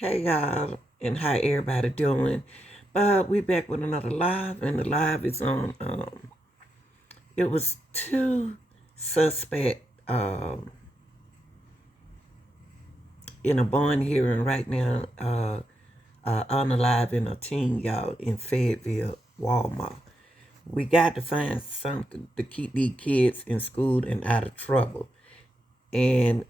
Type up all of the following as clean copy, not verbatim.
Hey y'all, and how everybody doing? We back with another live, and the live is on. It was two suspect in a bond hearing right now. On the live in a teen, y'all, in Fayetteville, Walmart. We got to find something to keep these kids in school and out of trouble, and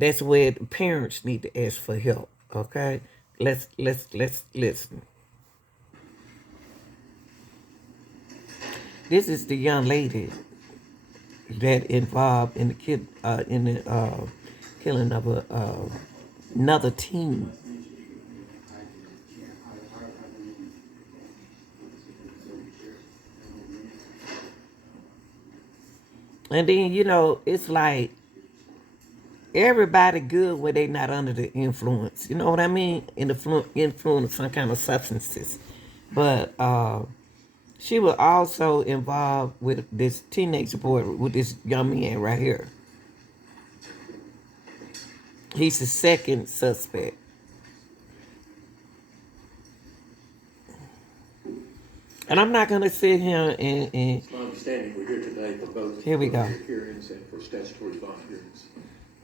that's where the parents need to ask for help. Okay, let's listen. This is the young lady that involved in the killing of another teen. And then it's like everybody good when they not under the influence. You know what I mean? In the influence of some kind of substances. But she was also involved with this teenage boy, with this young man right here. He's the second suspect. And I'm not gonna sit here and It's my understanding we're here today for both here we go. hearings and for statutory bond hearings.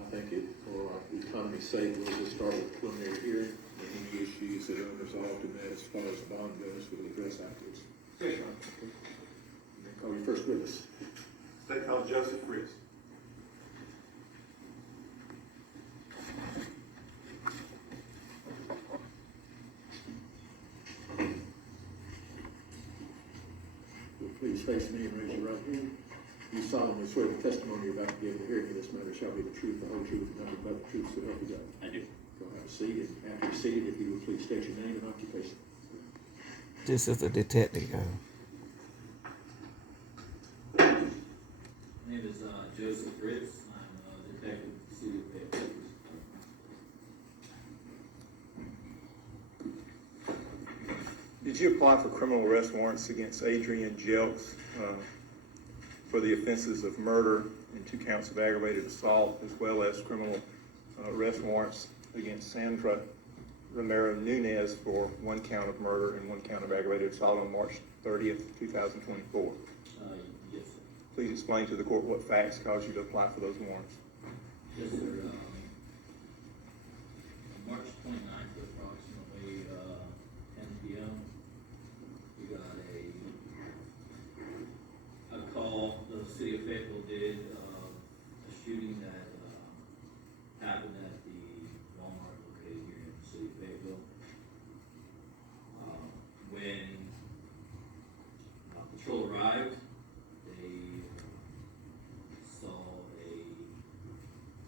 I think for our economy's sake, we'll just start with preliminary hearing, and any issues that are unresolved in that as far as the bond goes, we'll address afterwards. Yes, sir. And then call your first witness. State College Joseph Fritz. Please face me and raise your right hand. You solemnly swear the testimony you're about to give in the hearing of this matter shall be the truth, the whole truth, and nothing but the truth, so help you God. I do. Go have a seat, and after you're seated, if you would please state your name and occupation. This is a detective. My name is Joseph Fritz. I'm a detective with the City of Fayetteville. Did you apply for criminal arrest warrants against Adrian Jelks for the offenses of murder and 2 counts of aggravated assault, as well as criminal arrest warrants against Sandra Nunez for 1 count of murder and 1 count of aggravated assault on March 30th, 2024? Yes, sir. Please explain to the court what facts caused you to apply for those warrants. Yes, sir. On March 29th, approximately 10 p.m., we got a call the City of Fayetteville did a shooting that happened at the Walmart located here in the City of Fayetteville. When patrol arrived, they saw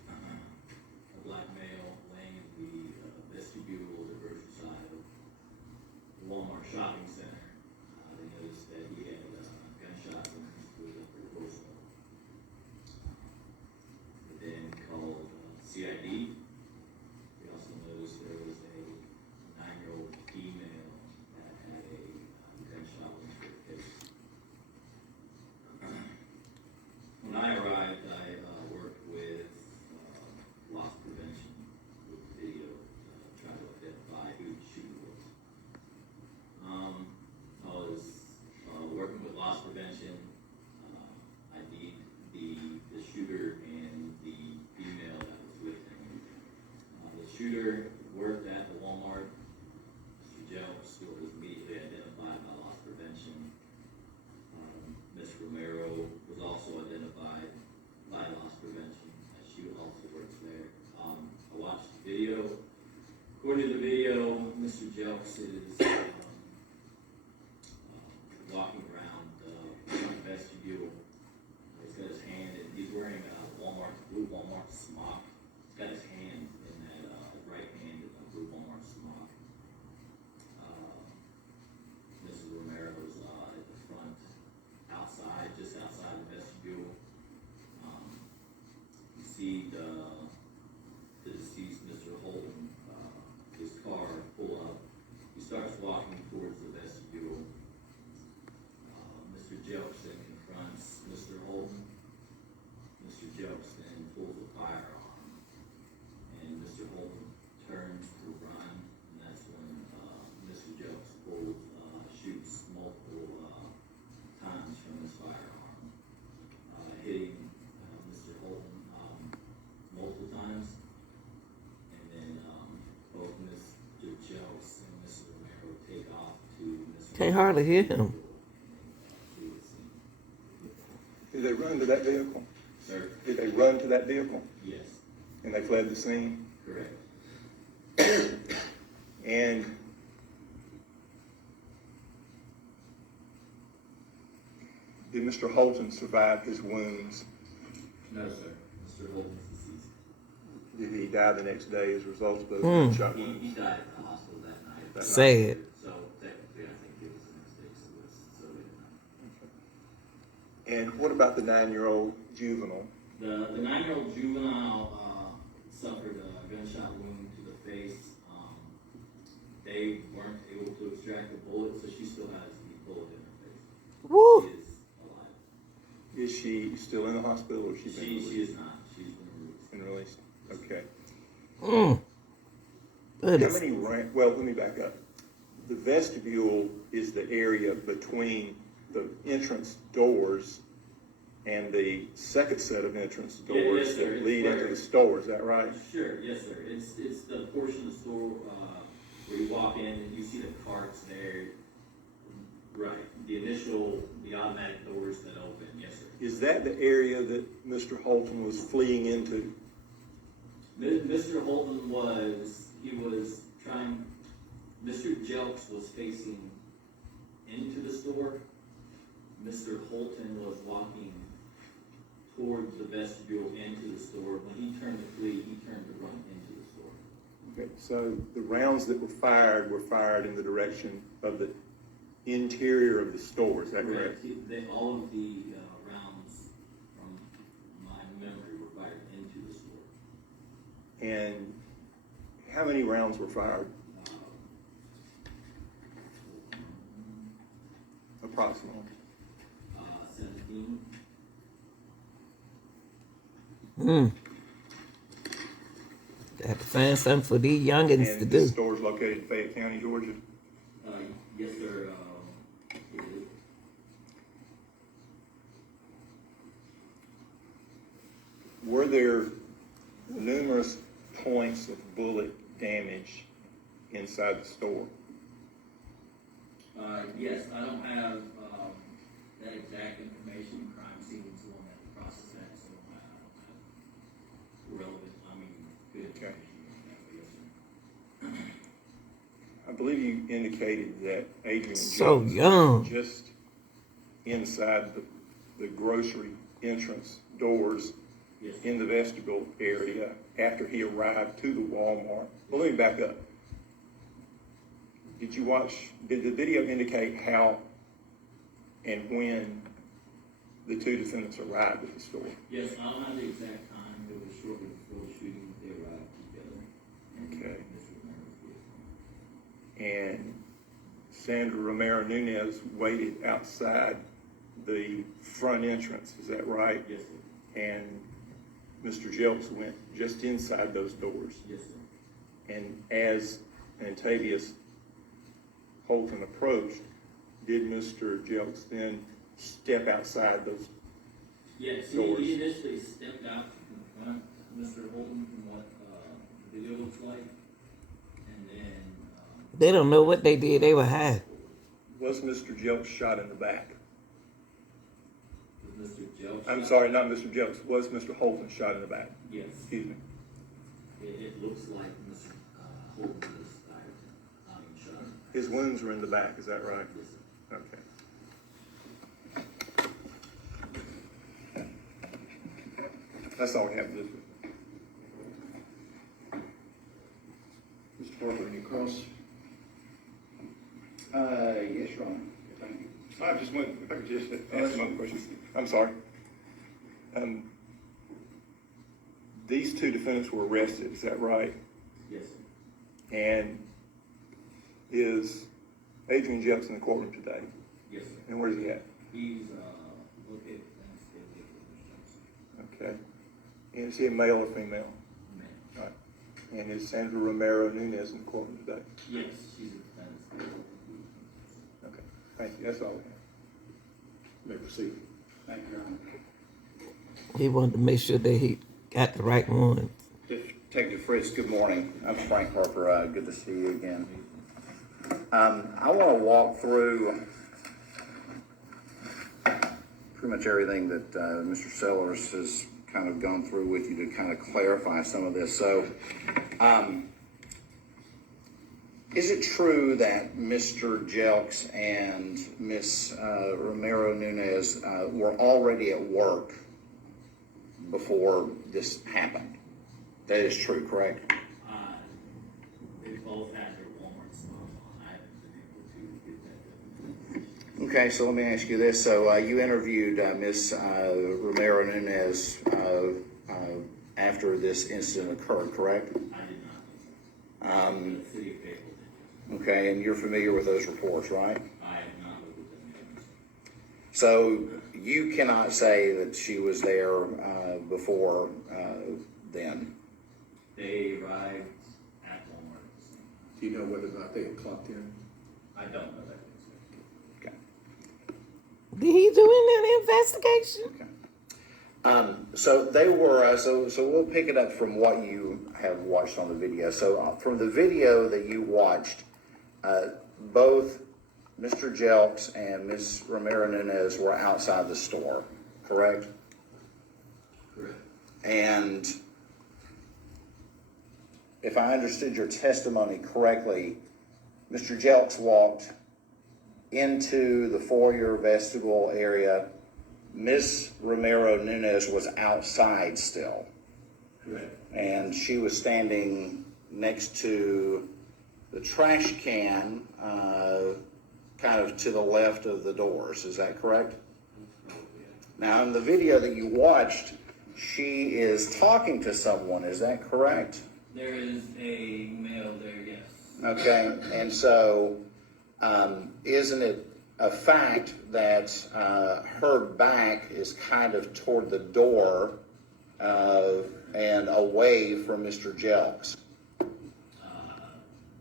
a black male laying in the vestibule of the grocery side of the Walmart shopping center. They noticed that he had gunshot wounds through the torso. They then called CID. We also noticed there was a 9-year-old female that had a gunshot wound to her face. When I arrived, I worked with loss prevention with video to try to identify who the shooter was. I was working with loss prevention. I ID'd the shooter and the female that was with him. The shooter worked at the Walmart. Mr. Jelks was immediately identified by loss prevention. Ms. Romero was also identified by loss prevention, as she also works there. I watched the video. According to the video, Mr. Jelks is walking around the vestibule. He's got his hand, and he's wearing a blue Walmart smock. He's got his hand in that right hand in the blue Walmart smock. Mrs. Romero's at the front, just outside the vestibule. You see the deceased, Mr. Holden, his car pull up. He starts walking Can't hardly hear him. Did they run to that vehicle? Sir? Did they run to that vehicle? Yes, And they fled the scene? correct. And did Mr. Holton survive his wounds? No, sir. Mr. Holton's deceased. Did he die the next day as a result of those gunshot wounds? He died at the hospital that night. Sad. So technically, I think it was the next day, so late at night. And what about the 9-year-old juvenile? The 9-year-old juvenile suffered a gunshot wound to the face. They weren't able to extract the bullet, so she still has the bullet in her face. Woo! She is alive. Is she still in the hospital or has she been She released? is not. She's been released. Been released? Okay. Mm. How Goodness. many well, let me back up. The vestibule is the area between the entrance doors and the second set of entrance Yeah, doors yes, sir. that It's lead into where- the store, is that right? Sure, yes, sir. It's the portion of the store where you walk in and you see the carts there. Right, the automatic doors that open, yes, sir. Is that the area that Mr. Holton was fleeing into? Mr. Holton Mr. Jelks was facing into the store. Mr. Holton was walking towards the vestibule into the store. When he turned to flee, he turned to run into the store. Okay, so the rounds that were fired in the direction of the interior of the store, is that correct? All of the rounds from my memory were fired into the store. And how many rounds were fired approximately? 17. Got to find something for these youngins to And do. the store's located in Fayette County, Georgia? Yes, sir. It is. Were there numerous points of bullet damage inside the store? Yes, I don't have that exact information. Crime scene is the one that processed that, so I don't have relevant, good Okay. information on that, but yes, sir. I believe you indicated that Adrian So Jones young. was just inside the grocery entrance doors Yes. in the vestibule area after he arrived to the Walmart. Well, let me back up. Did the video indicate how and when the two defendants arrived at the store? Yes, I don't have the exact time. It was shortly before the shooting that they arrived together. Okay. Mr. Nunez was. And Sandra Romero Nunez waited outside the front entrance, is that right? Yes, sir. And Mr. Jelks went just inside those doors. Yes, sir. And as Antavius Holton approached, did Mr. Jelks then step outside those? Yes, Doors. he initially stepped out to confront Mr. Holton from what the video looks like. And then, They don't know what they did. They were high. Was Mr. Jelks shot in the back? with Mr. Jelks. I'm sorry, not Mr. Jelks. Was Mr. Holton shot in the back? Yes, Excuse me. it looks like Mr. Holton was shot. His wounds were in the back, is that right? Yes, sir. Okay. That's all we have to do. Mr. Parker, any cross? Yes, Your Honor. Thank you. I just went, if I could just ask some other questions. I'm sorry. These two defendants were arrested, is that right? Yes, sir. And is Adrian Jelks in the courtroom today? Yes, sir. And where's he at? He's located in Fayetteville County. Okay. And is he a male or female? Man. All right. And is Sandra Romero Nunez in the courtroom today? Yes, she's a defendant. Okay. Thank you. That's all we have. May proceed. Thank you, Your Honor. He wanted to make sure that he got the right one. Detective Fritz, good morning. I'm Frank Harper. Good to see you again. I want to walk through pretty much everything that Mr. Sellers has kind of gone through with you to kind of clarify some of this. So, is it true that Mr. Jelks and Miss Romero Nunez were already at work before this happened? That is true, correct? They both had their Walmart stuff on. I haven't been able to get that done. Okay, so let me ask you this. So you interviewed Miss Romero Nunez after this incident occurred, correct? I did not. The city of Fayetteville did. Okay, and you're familiar with those reports, right? I have not looked at them. So you cannot say that she was there before then? They arrived at Walmart. Do you know whether or not they had clocked in? I don't know that. Okay. Did he do any investigation? So they were, so we'll pick it up from what you have watched on the video. So from the video that you watched, both Mr. Jelks and Ms. Romero Nunez were outside the store, correct? Correct. And if I understood your testimony correctly, Mr. Jelks walked into the foyer vestibule area. Ms. Romero Nunez was outside still. Correct. And she was standing next to the trash can, kind of to the left of the doors. Is that correct? Now, in the video that you watched, she is talking to someone. Is that correct? There is a male there, yes. Okay, and so isn't it a fact that her back is kind of toward the door and away from Mr. Jelks?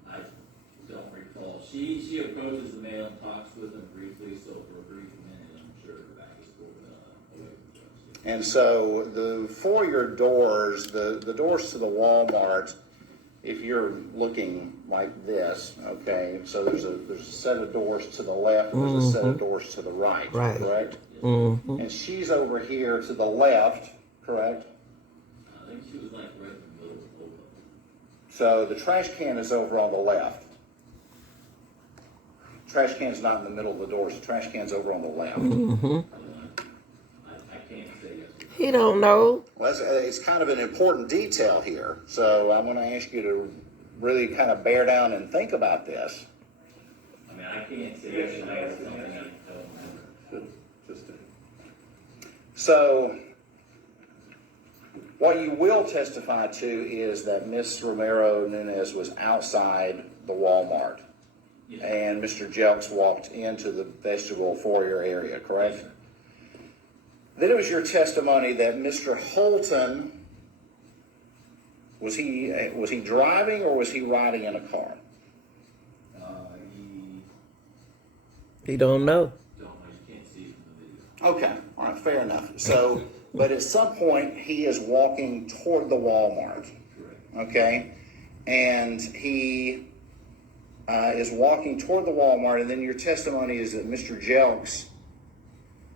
I don't recall. She approaches the male and talks with him briefly, so for a brief minute, I'm sure her back is pulled away from the drugs. And so the foyer doors, the doors to the Walmart, if you're looking like this, okay, so there's a set of doors to the left, and there's a set of doors to the right, Right. correct? Mm-hmm. And she's over here to the left, correct? I think she was like right in the middle of both of them. So the trash can is over on the left. Trash can's not in the middle of the doors. The trash can's over on the left. I can't say yes. He don't know. Well, it's kind of an important detail here. So I'm going to ask you to really kind of bear down and think about this. I mean, I can't say yes or no. It's something I don't know. Just So what you will testify to is that Miss Romero Nunez was outside the Walmart. Yes. And Mr. Jelks walked into the vestibule foyer area, correct? Yes, sir. Then it was your testimony that Mr. Holton, was he driving or was he riding in a car? He don't know. You can't see it from the video. Okay, all right, fair enough. So, but at some point he is walking toward the Walmart, Correct. okay? And he is walking toward the Walmart, and then your testimony is that Mr. Jelks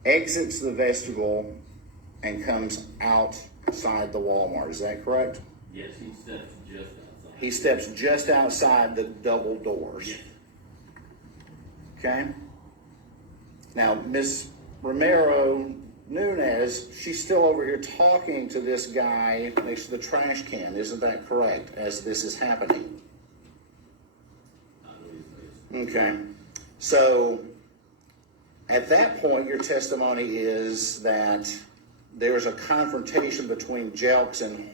exits the vestibule and comes outside the Walmart. Is that correct? Yes, he steps just outside. He steps just outside the double doors. Yes. Okay? Now, Miss Romero Nunez, she's still over here talking to this guy next to the trash can. Isn't that correct, as this is happening? I believe so, yes. Okay. So, at that point, your testimony is that there was a confrontation between Jelks and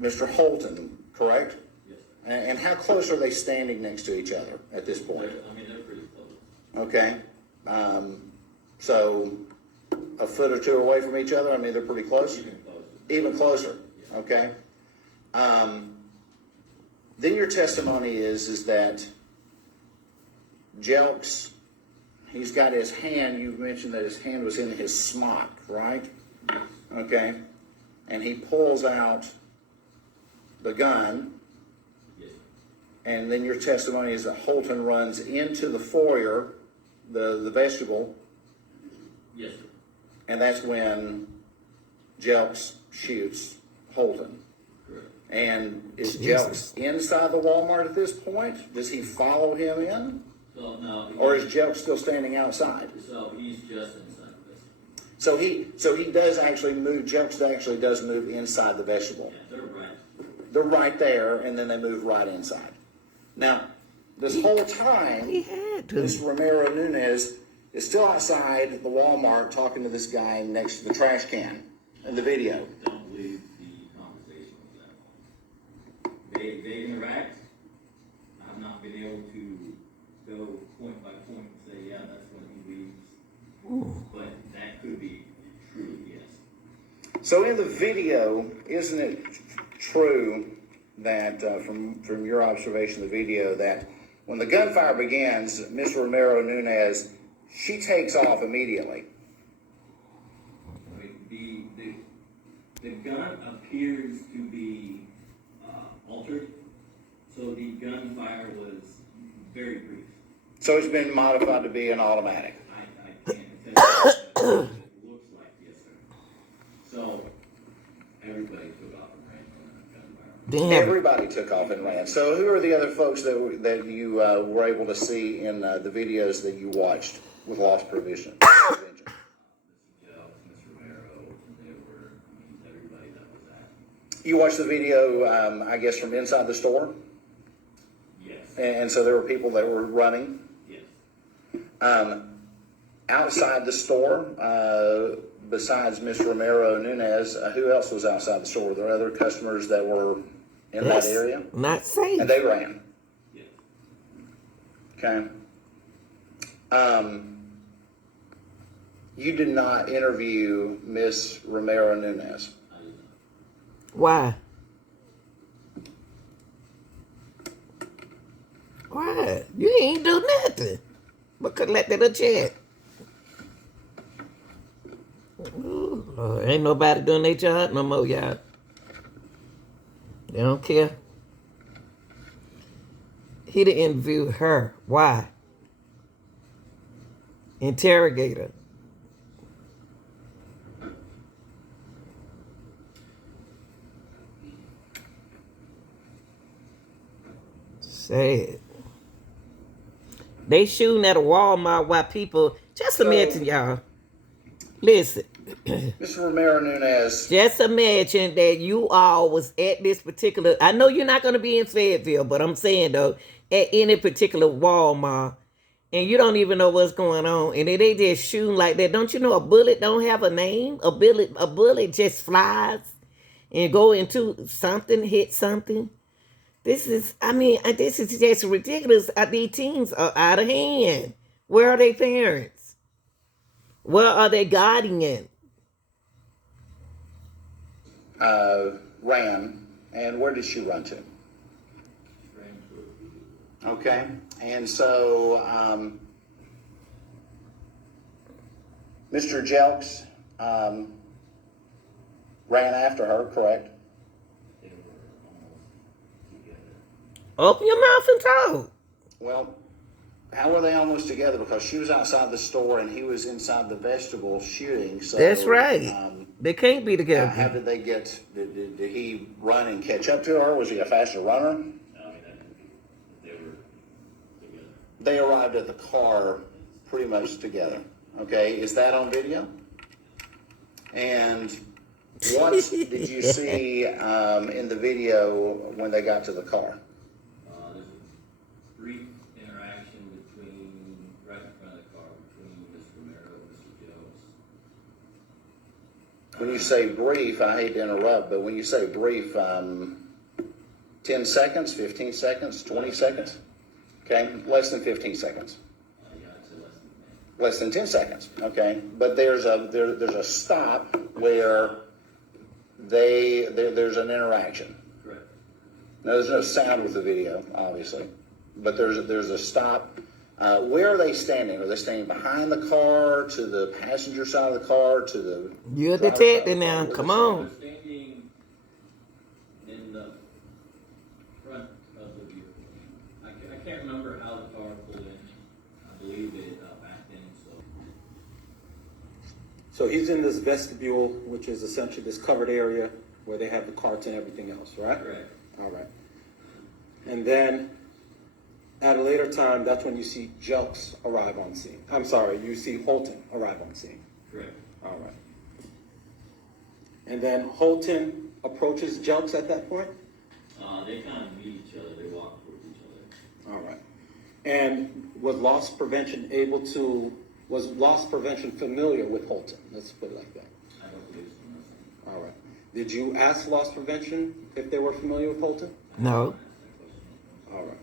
Mr. Holton, correct? Yes, sir. And how close are they standing next to each other at this point? They're pretty close. Okay. So a foot or two away from each other? I mean, they're pretty close? Even closer. Even closer? Okay. Then your testimony is that Jelks, he's got his hand, you've mentioned that his hand was in his smock, right? Okay. And he pulls out the gun, Yes. and then your testimony is that Holton runs into the foyer, the vestibule, Yes, sir. and that's when Jelks shoots Holton. Correct. And is Jesus. Jelks inside the Walmart at this point? Does he follow him in? So, no. Or is Jelks still standing outside? So he's just inside the vestibule. So he does actually move, Jelks actually does move inside the vestibule. Yeah, they're right. They're right there, and then they move right inside. Now, this whole time, He had to. Mr. Romero Nunez is still outside the Walmart talking to this guy next to the trash can in the video. I don't believe the conversation was that long. They interact. I've not been able to go point by point and say, yeah, that's when he leaves. But that could be true, yes. So in the video, isn't it true that, from your observation of the video, that when the gunfire begins, Ms. Romero Nunez, she takes off immediately? I mean, the gun appears to be altered, so the gunfire was very brief. So it's been modified to be an automatic. I can't tell you what it looks like, yes, sir. So everybody took off and ran from that gunfire. Damn. Everybody took off and ran. So who are the other folks that you were able to see in the videos that you watched with loss prevention? Mr. Jelks, Mr. Romero, they were, everybody that was at. You watched the video, I guess, from inside the store? Yes, And so there were people that were running. yes. Outside the store, besides Ms. Romero Nunez, who else was outside the store? Were there other customers that were in That's that area? not safe. And they ran. Yes. Okay. You did not interview Ms. Romero Nunez. I did not. Why? Why? You ain't do nothing but collected a check. Ooh, Lord, ain't nobody doing their job no more, y'all. They don't care. He didn't interview her. Why? Interrogate her. Sad. They shooting at a Walmart while people, just imagine y'all. Listen, Mr. Romero Nunez, just imagine that you all was at this particular, I know you're not going to be in Fayetteville, but I'm saying though, at any particular Walmart, and you don't even know what's going on, and they just shooting like that. Don't you know a bullet don't have a name? A bullet just flies and go into something, hit something. This is just ridiculous. These teens are out of hand. Where are their parents? Where are they guardians? ran, and where did she run to? Ran to a Okay, and so Mr. Jelks ran after her, correct? They were almost together. Open your mouth and talk. Well, how were they almost together? Because she was outside the store and he was inside the vestibule shooting. So That's right. They can't be together. how did they get? Did he run and catch up to her? Was he a faster runner? I mean, they were together. They arrived at the car pretty much together. Okay, is that on video? And what did you see in the video when they got to the car? There's a brief interaction right in front of the car between Mr. Romero and Mr. Jelks. When you say brief, I hate to interrupt, but when you say brief, 10 seconds, 15 seconds, 20 seconds? Okay, less than 15 seconds. Yeah, I'd say less than that. Less than 10 seconds, okay? But there's a stop where there's an interaction. Correct. Now, there's no sound with the video, obviously, but there's a stop. Where are they standing? Are they standing behind the car, to the passenger side of the car, to the... You're a driver's side of the detective car? now. Where Come they on. They're standing in the front of the vehicle. So he's in this vestibule, which is essentially this covered area where they have the carts and everything else, right? Correct. All right. And then at a later time, that's when you see Jelks arrive on scene. I'm sorry, you see Holton arrive on scene. Correct. All right. And then Holton approaches Jelks at that point? They kind of meet each other. They walk towards each other. All right. And was loss prevention familiar with Holton? Let's put it like that. I don't believe so. No. All right. Did you ask loss prevention if they were familiar with Holton? No. All right.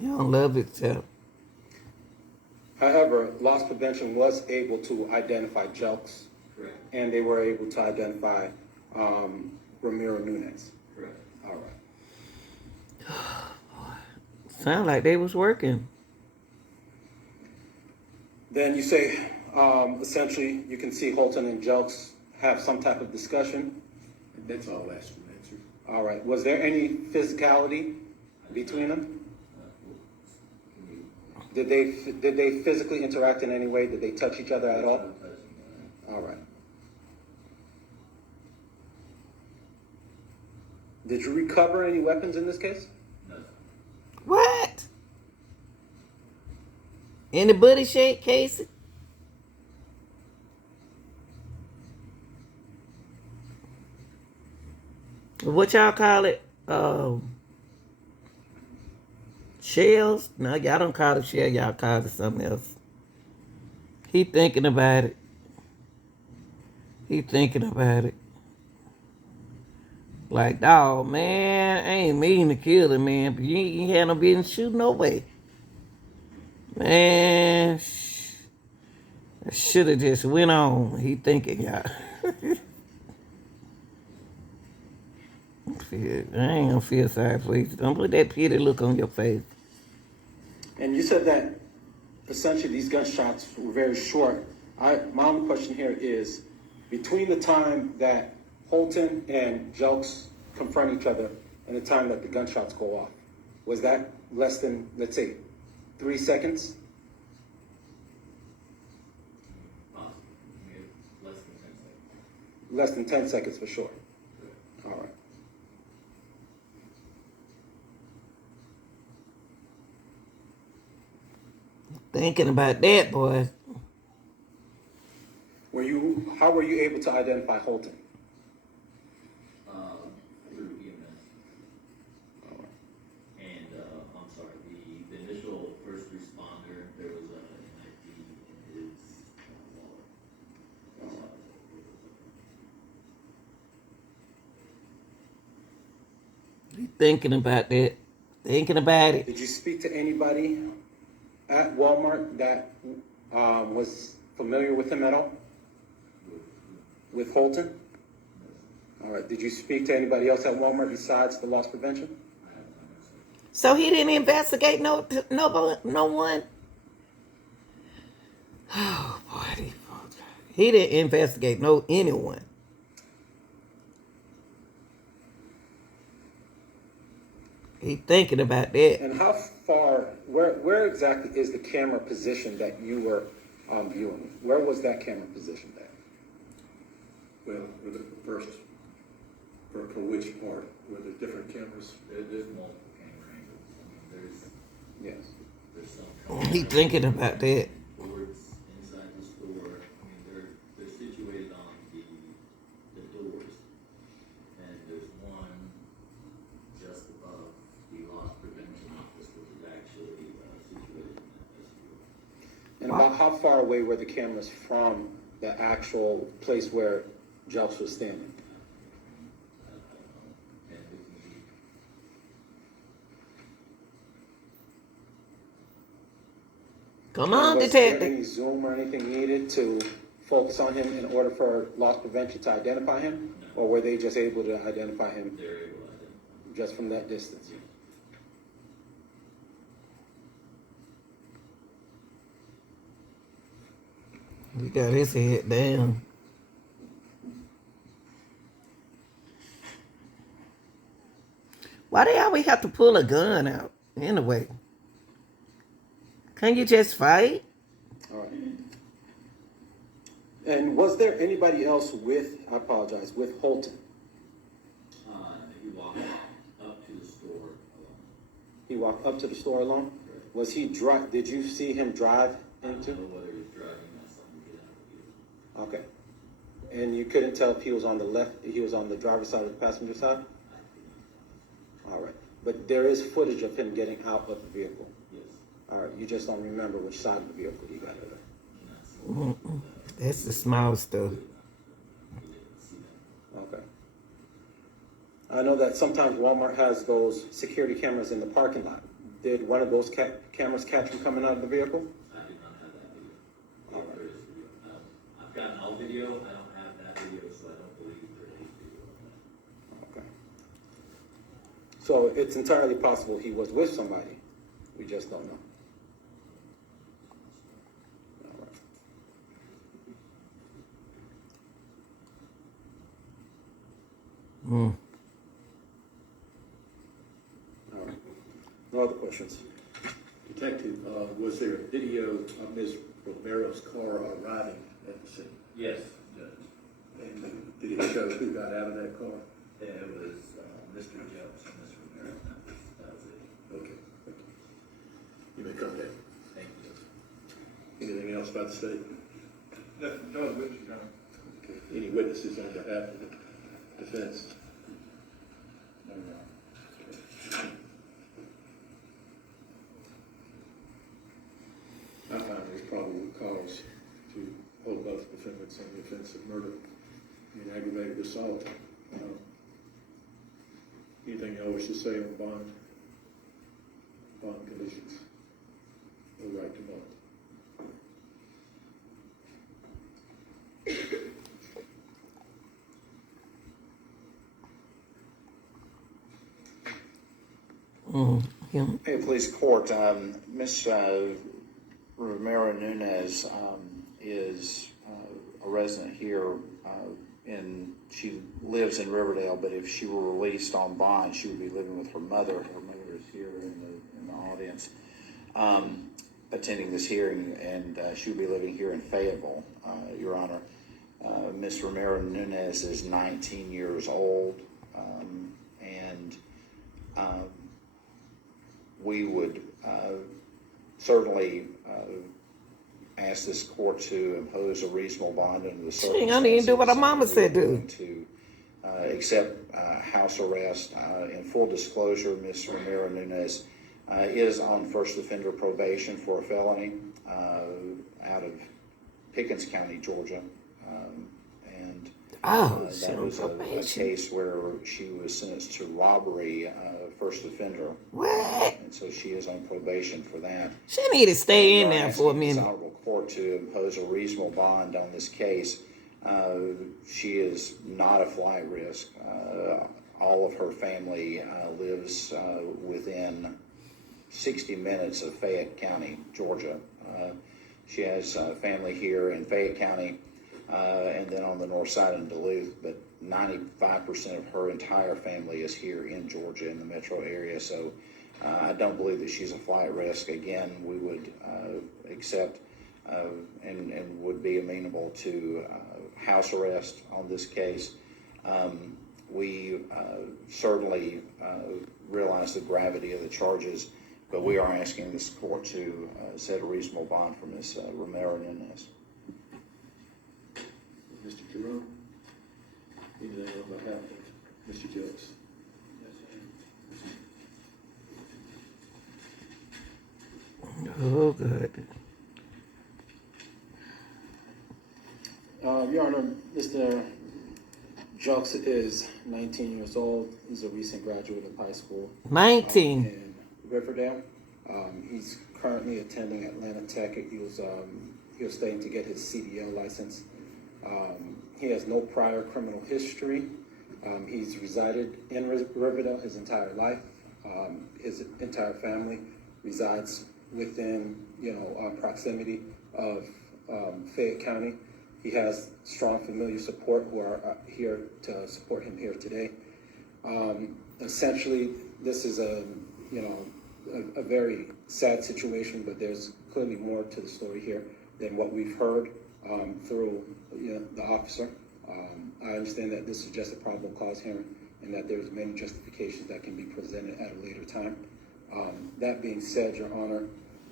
You don't love it, so. However, loss prevention was able to identify Jelks, Correct. and they were able to identify Ramiro Nunez. Correct. All right. Sound like they was working. Then you say, essentially, you can see Holton and Jelks have some type of discussion. That's all asked and answered. All right. Was there any physicality between them? Did they physically interact in any way? Did they touch each other at all? All right. Did you recover any weapons in this case? No. What? In the buddy shake, Casey? What y'all call it? Shells? No, y'all don't call it shell. Y'all call it something else. He thinking about it. He thinking about it. Like, dog, man, I ain't mean to kill him, man, but you ain't had no business shooting no way. Man, I should have just went on. He thinking, y'all. I ain't gonna feel sorry for you. Don't put that pity look on your face. And you said that essentially these gunshots were very short. My only question here is, between the time that Holton and Jelks confront each other and the time that the gunshots go off, was that less than, let's say, 3 seconds? Possibly. Maybe less than 10 seconds. Less than 10 seconds for sure. Correct. All right. Thinking about that, boy. How were you able to identify Holton? Through EMS. All right. And, I'm sorry, the initial first responder, there was an ID in his wallet. He thinking about that. Thinking about it. Did you speak to anybody at Walmart that was familiar with him at all? With Holton? All right. Did you speak to anybody else at Walmart besides the loss prevention? So he didn't investigate no one. Oh boy, he didn't investigate anyone. He thinking about that. And how far, where exactly is the camera position that you were viewing? Where was that camera positioned at? Well, for the first, for which part? Were there different cameras? There's multiple camera angles. I mean, Yes. there's some. He thinking about that. Boards inside the store. I mean, they're situated on the doors. And there's one just above the loss prevention office, which is actually situated in that vestibule. And about how far away were the cameras from the actual place where Jelks was standing? And we can be Come on, Was there detective. any zoom or anything needed to focus on him in order for loss prevention to identify him? Or were they just able to identify him they're able to identify. just from that distance? He got his head down. Why they always have to pull a gun out anyway? Can you just fight? All right. And was there anybody else with, I apologize, with Holton? He walked up to the store alone. He walked up to the store alone? Correct. Was he did you see him drive I don't into? know whether he was driving, I saw him get out of the vehicle. Okay. And you couldn't tell if he was on the left, he was on the driver's side or the passenger side? I think, All right. But there is footage of him getting out of the vehicle. yes. All right. You just don't remember which side of the vehicle he got out of. Mm-mm. That's the small stuff. Okay. I know that sometimes Walmart has those security cameras in the parking lot. Did one of those cameras catch him coming out of the vehicle? I did not have that video. All right. There is video. I've gotten all video, I don't have that video, so I don't believe there is video of that. Okay. So it's entirely possible he was with somebody. We just don't know. All right. Mm. All right. No other questions? Detective, was there a video of Ms. Romero's car arriving at the scene? Yes, And did it show who got out of that car? it was, Mr. Jelks and Mr. Romero, that was it. Okay. You may come down. Thank you. Anything else about the state? No, witness, Your Honor. Okay. Any witnesses on behalf of the defense? No, Your Honor. I find there's probable cause to hold both defendants on the offense of murder and aggravated assault. Anything you wish to say on bond conditions? No right to know. Him. Hey, police court, Miss Romero Nunez is a resident here she lives in Riverdale, but if she were released on bond, she would be living with her mother. Her mother is here in the audience attending this hearing, and she would be living here in Fayetteville, Your Honor. Miss Romero Nunez is 19 years old, and we would certainly ask this court to impose a reasonable bond under the circumstances. She ain't gonna even do what her mama said We're do. going to accept house arrest. In full disclosure, Ms. Romero Nunez is on first offender probation for a felony out of Pickens County, Georgia. And Oh, she that on was a probation. case where she was sentenced to robbery, first offender. What? And so she is on probation for that. She need to stay in We are there for a asking this minute. honorable court to impose a reasonable bond on this case. She is not a flight risk. All of her family lives within 60 minutes of Fayette County, Georgia. She has family here in Fayette County and then on the north side in Duluth, but 95% of her entire family is here in Georgia in the metro area. So I don't believe that she's a flight risk. Again, we would accept and would be amenable to house arrest on this case. We certainly realize the gravity of the charges, but we are asking this court to set a reasonable bond for Ms. Romero Nunez. Mr. Jerome? Anything on behalf of Mr. Jelks? Oh, good. Your Honor, Mr. Jelks is 19 years old. He's a recent graduate of high school 19. in Riverdale. He's currently attending Atlanta Tech. He was studying to get his CDL license. He has no prior criminal history. He's resided in Riverdale his entire life. His entire family resides within, proximity of Fayette County. He has strong familiar support who are here to support him here today. Essentially, this is a very sad situation, but there's clearly more to the story here than what we've heard through the officer. I understand that this is just a probable cause hearing and that there's many justifications that can be presented at a later time. That being said, Your Honor,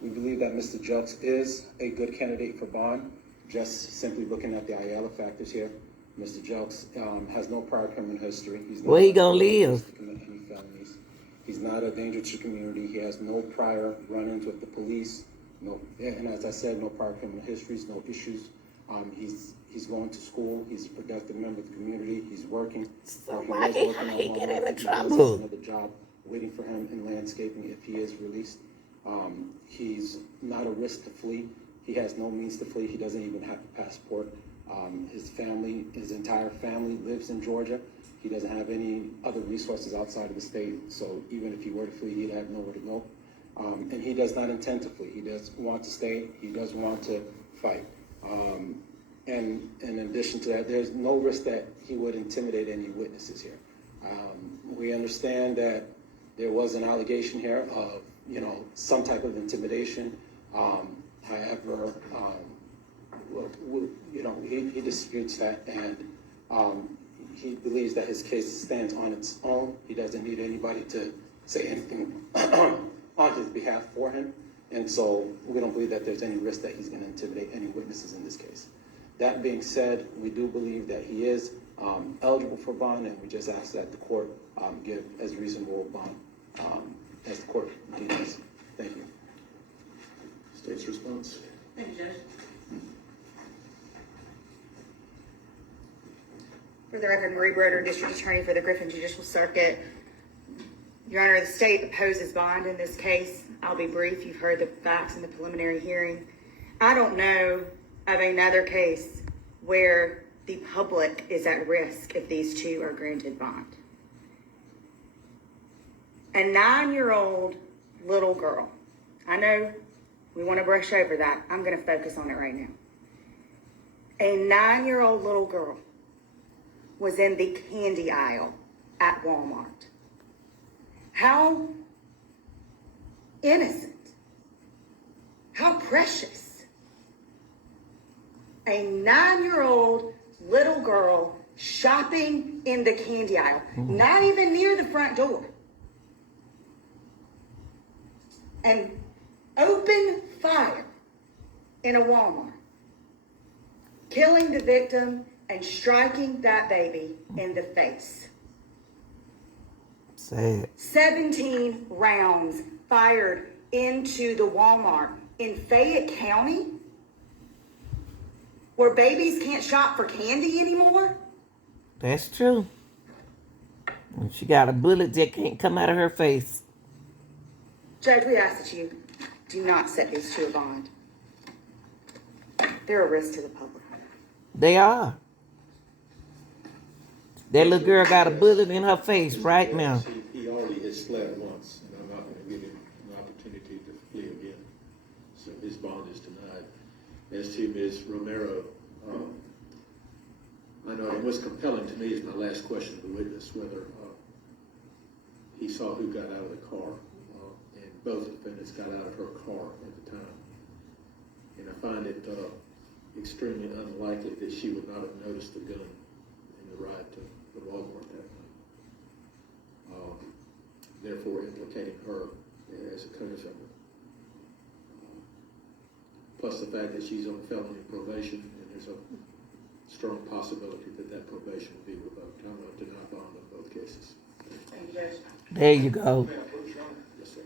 we believe that Mr. Jelks is a good candidate for bond. Just simply looking at the Ayala factors here, Mr. Jelks has no prior criminal history. He's not Where he gonna live? to commit any felonies. He's not a danger to the community. He has no prior run-ins with the police. No, and as I said, no prior criminal histories, no issues. He's going to school. He's a productive member of the community. He's working. So He why was he working on get one in work. the He does trouble? have another job waiting for him in landscaping if he is released. He's not a risk to flee. He has no means to flee. He doesn't even have a passport. His entire family lives in Georgia. He doesn't have any other resources outside of the state. So even if he were to flee, he'd have nowhere to go. And he does not intend to flee. He does want to stay. He does want to fight. And in addition to that, there's no risk that he would intimidate any witnesses here. We understand that there was an allegation here of, some type of intimidation. However, he disputes that, and he believes that his case stands on its own. He doesn't need anybody to say anything on his behalf for him, and so we don't believe that there's any risk that he's going to intimidate any witnesses in this case. That being said, we do believe that he is eligible for bond, and we just ask that the court give as reasonable bond as the court deems. Thank you. State's response. Thank you, Judge. For the record, Marie Broder, District Attorney for the Griffin Judicial Circuit. Your Honor, the state opposes bond in this case. I'll be brief. You've heard the facts in the preliminary hearing. I don't know of another case where the public is at risk if these two are granted bond. A 9-year-old little girl. I know we want to brush over that. I'm going to focus on it right now. A 9-year-old little girl was in the candy aisle at Walmart. How innocent. How precious. A 9-year-old little girl shopping in the candy aisle, not even near the front door. And open fire in a Walmart, killing the victim and striking that baby in the face. Sad. 17 rounds fired into the Walmart in Fayette County, where babies can't shop for candy anymore. That's true. And she got a bullet that can't come out of her face. Judge, we ask that you do not set these to a bond. They're a risk to the public. They are. That little girl got a bullet in her face right now. He already has fled once, and I'm not going to give him an opportunity to flee again. So his bond is denied. As to Ms. Romero, I know what's compelling to me is my last question to the witness, whether he saw who got out of the car. And both defendants got out of her car at the time. And I find it extremely unlikely that she would not have noticed the gun in the ride to the Walmart that night. Therefore implicating her as a co-defendant. Plus the fact that she's on felony probation, and there's a strong possibility that that probation will be revoked. I'm going to deny bond on both cases. Thank you, Judge. There you go. Yes, sir.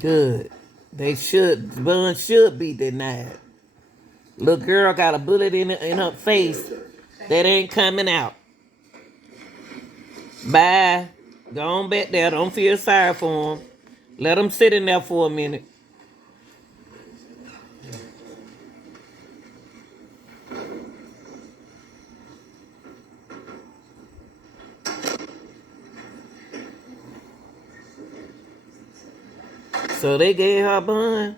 Good. The bond should be denied. Little girl got a bullet in her face that ain't coming out. Bye. Go on back there. Don't feel sorry for him. Let him sit in there for a minute. So they gave her a bond.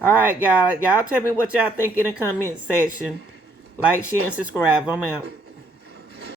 All right, y'all. Y'all tell me what y'all think in the comment section. Like, share, and subscribe. I'm out.